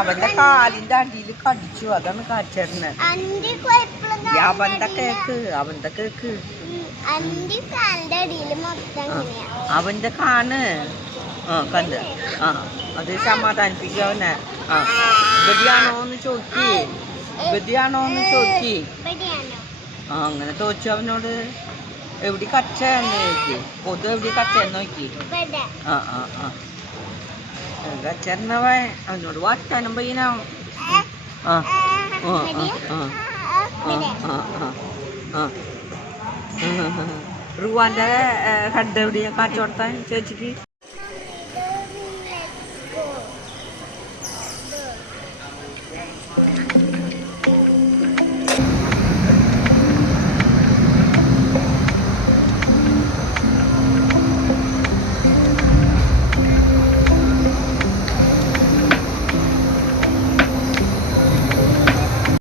അവന്റെ കാലിന്റെ അടിയിൽ കടിച്ചു, അതാണ് കാച്ചേട്ടന്. അവന്റെ കേക്ക് അവന്റെ കാണ് കണ്ട് അത് സമാധാനിപ്പിക്കുക അവനെ. ബദിയാണോന്ന് ചോദിക്കി, ബദിയാണോന്ന് ചോദിക്കി. അങ്ങനെ ചോദിച്ചു അവനോട്. എവിടെ കച്ചയെന്ന് ചോദിക്കി, കൊതു എവിടെ കച്ചയെന്ന് നോക്കി. കച്ചറിനവൻ അവനോട് വാറ്റാനും പയ്യനാവും. റുവാന്റെ ഹെഡ് എവിടെയാ കാച്ചു കൊടുത്താൻ ചേച്ചിക്ക്?